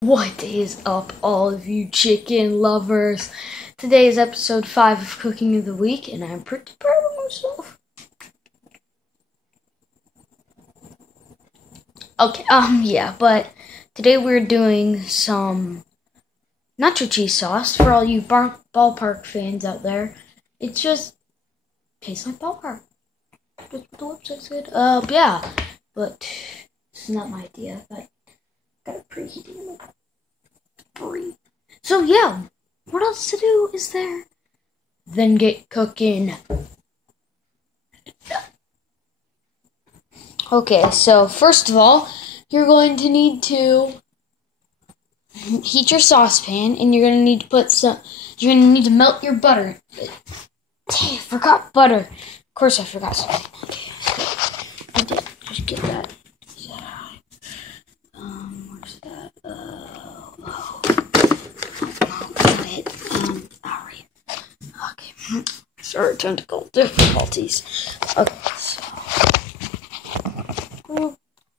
What is up, all of you chicken lovers? Today is episode 5 of Cooking of the Week, and I'm pretty proud of myself. Okay, but today we're doing some nacho cheese sauce for all you ballpark fans out there. It just tastes like ballpark. Just what the website said. Yeah, but it's not my idea, but got it preheating. So yeah, what else to do is there? Then get cooking. Okay, so first of all, you're going to need to heat your saucepan, and you're going to need to melt your butter. Dang, I forgot butter. Of course I forgot something. Okay, so I did just get that. Where's that? Alright. Okay. Sorry, technical difficulties.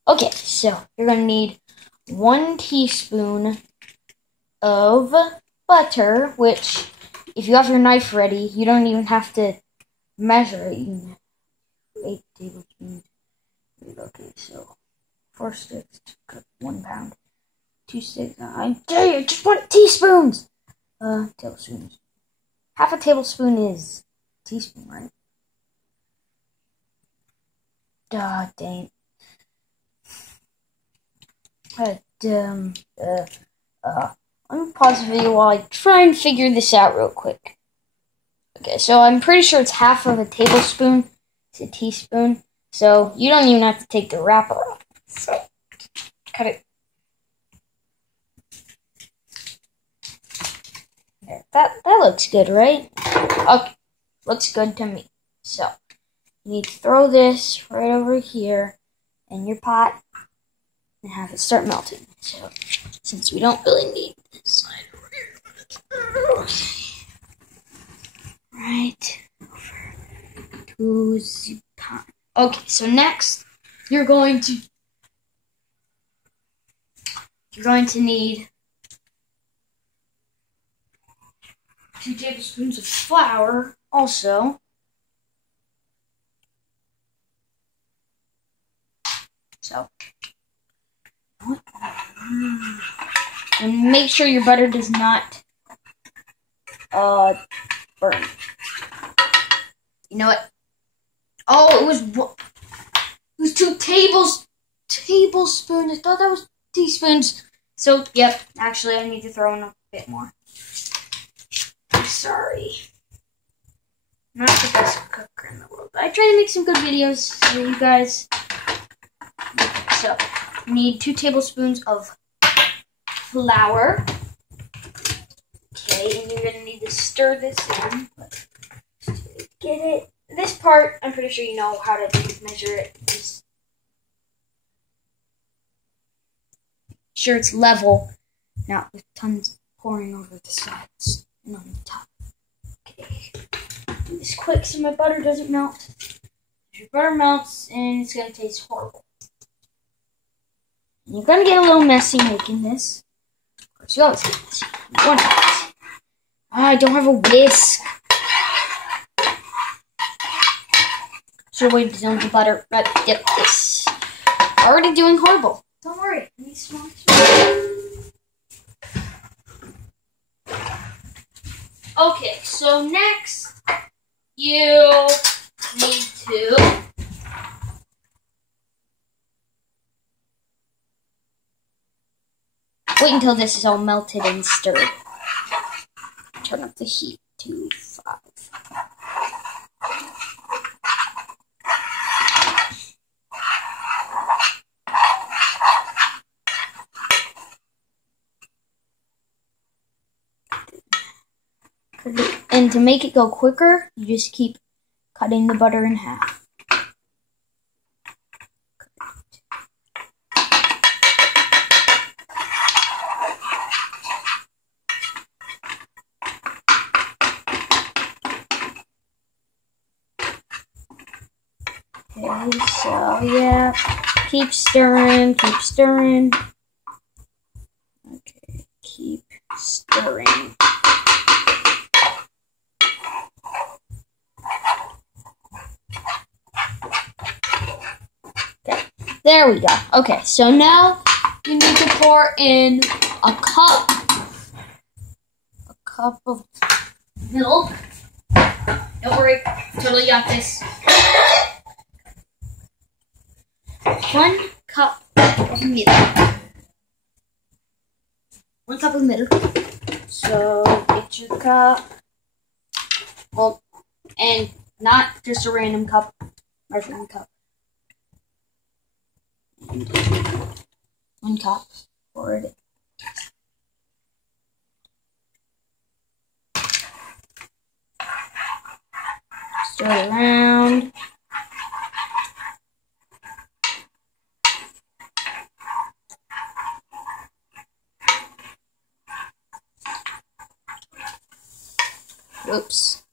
Okay, so you're going to need 1 teaspoon of butter, which, if you have your knife ready, you don't even have to measure it. You can 8 tablespoons. Okay, so 4 sticks to cook 1 pound. 2 sticks. I dare you, just 1 teaspoons! Tablespoons. Half a tablespoon is a teaspoon, right? Dang. Let me pause the video while I try and figure this out real quick. Okay, so I'm pretty sure it's half of a tablespoon to a teaspoon. So you don't even have to take the wrapper off. So cut it. There, that looks good, right? Okay, looks good to me. So you need to throw this right over here in your pot and have it start melting. So since we don't really need this side over here, right over to the pot. Okay, so next you're going to need 2 tablespoons of flour also. So, and make sure your butter does not burn. You know what? Oh, it was 2 tablespoons. I thought that was teaspoons. So, yep, actually I need to throw in a bit more. I'm sorry. I'm not the best cooker in the world, but I try to make some good videos for you guys. So, you need 2 tablespoons of flour. Okay, and you're going to need to stir this in. Get it. This part, I'm pretty sure you know how to measure it. Just sure it's level, not with tons pouring over the sides and on the top. Okay, do this quick so my butter doesn't melt. Your butter melts, and it's going to taste horrible. And you're going to get a little messy making this. Of course, you always get messy. I don't have a whisk. So wait until the butter. Right, yep, this. Already doing horrible. Don't worry. I need small. Okay, so next you need to wait until this is all melted and stirred. Turn up the heat to 5. And to make it go quicker, you just keep cutting the butter in half. Okay, so yeah, keep stirring, keep stirring. Okay. stirring. Okay, there we go. Okay, so now you need to pour in a cup of milk. Don't worry, totally got this. 1 cup of milk. 1 cup of milk. So get your cup. Well, and not just a random cup, measuring cup. And 1 cup. Pour it in. Stir it around. Whoops.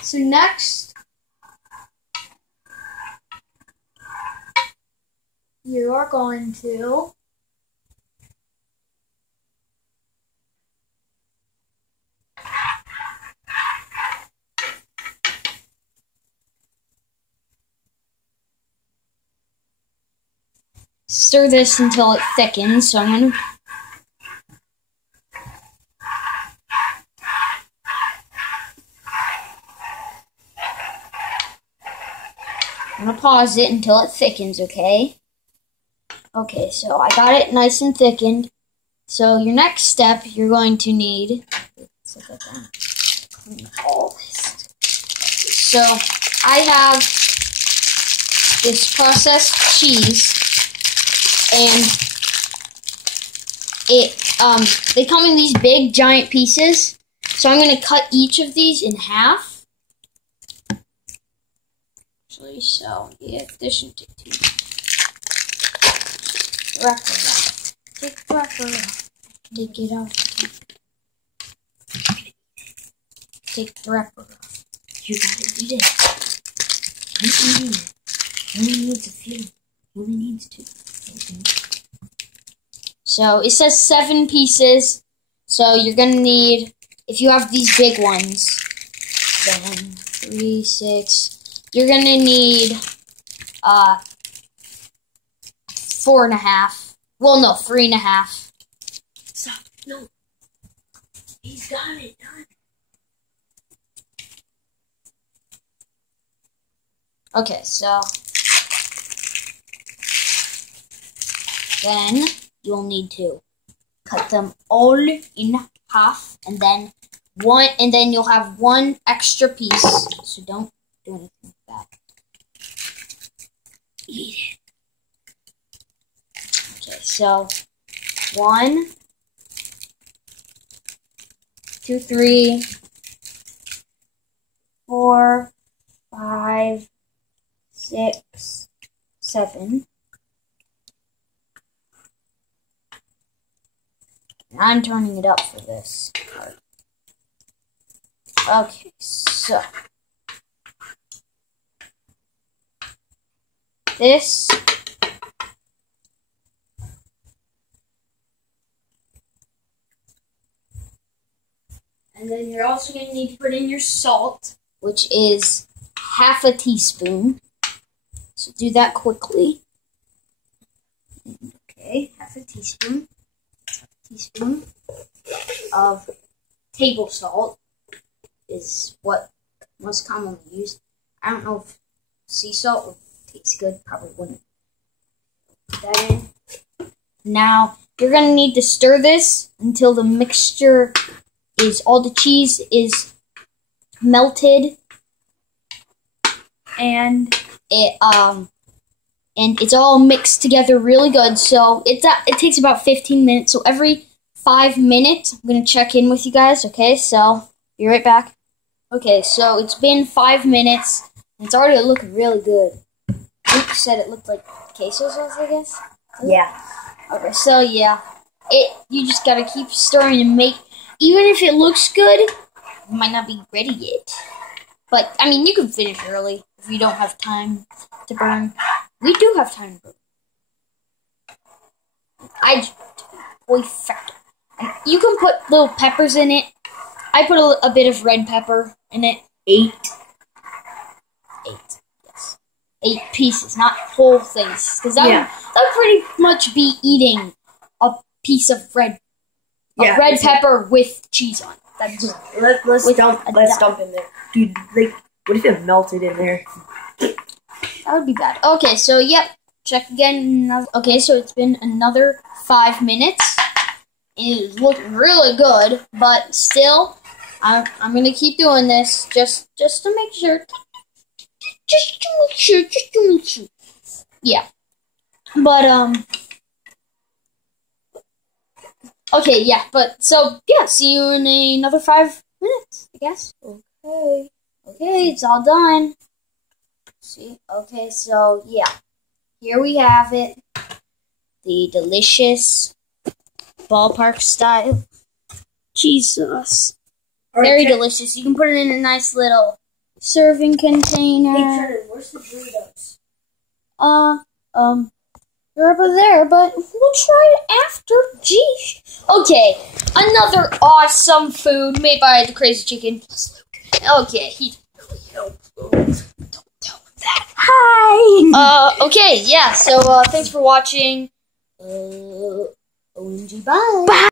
So next, you are going to stir this until it thickens. So I'm gonna pause it until it thickens, okay? Okay, so I got it nice and thickened. So your next step, you're going to need, clean all this. So I have this processed cheese, and they come in these big giant pieces. So I'm going to cut each of these in half. Actually, so yeah, this shouldn't take too much. Wrapper off. Take the wrapper off. Take it off. Take the wrapper off. You gotta eat it. You can eat it. You only needs a few. You only needs 2. So it says 7 pieces. So you're gonna need, if you have these big ones, then 3, 6. You're gonna need 4.5. Well, no, 3.5. Stop! No, he's got it done. Okay, so then you'll need to cut them all in half, and then you'll have 1 extra piece. So don't do anything with that. Eat it. Okay, so 1, 2, 3, 4, 5, 6, 7. I'm turning it up for this part. Okay, so this and then you're also going to need to put in your salt, which is half a teaspoon. So do that quickly. Okay, half a teaspoon. Teaspoon of table salt is what most commonly used. I don't know if sea salt would taste good. Probably wouldn't. Put that in. Now you're going to need to stir this until the mixture is all the cheese is melted, and it's all mixed together really good. So it takes about 15 minutes. So every 5 minutes, I'm gonna check in with you guys. Okay, so be right back. Okay, so it's been 5 minutes. And it's already looking really good. Luke said it looked like queso sauce, I guess. Yeah. Okay, so yeah, you just gotta keep stirring and make. Even if it looks good, it might not be ready yet. But, I mean, you can finish early if you don't have time to burn. We do have time to burn. You can put little peppers in it. I put a bit of red pepper in it. 8. 8, yes. 8 pieces, not whole things. Because that would pretty much be eating a piece of red pepper with cheese on it. Let's dump in there. Dude, like, what if it melted in there? That would be bad. Okay, so, yep. Check again. Okay, so it's been another 5 minutes. It is looking really good, but still, I'm gonna keep doing this just to make sure. Just to make sure. Yeah. But okay, yeah. But so yeah, see you in another 5 minutes, I guess. Okay. Okay, it's all done. See. Okay, so yeah. Here we have it. The delicious ballpark style cheese sauce. Very delicious. You can put it in a nice little serving container. Hey, Trevor, where's the Doritos? They're over there, but we'll try it after. Geesh. Okay, another awesome food made by the Crazy Chicken. Okay, he really helped. Don't tell him that. Hi. Okay, yeah. So thanks for watching. OMG, bye. Bye.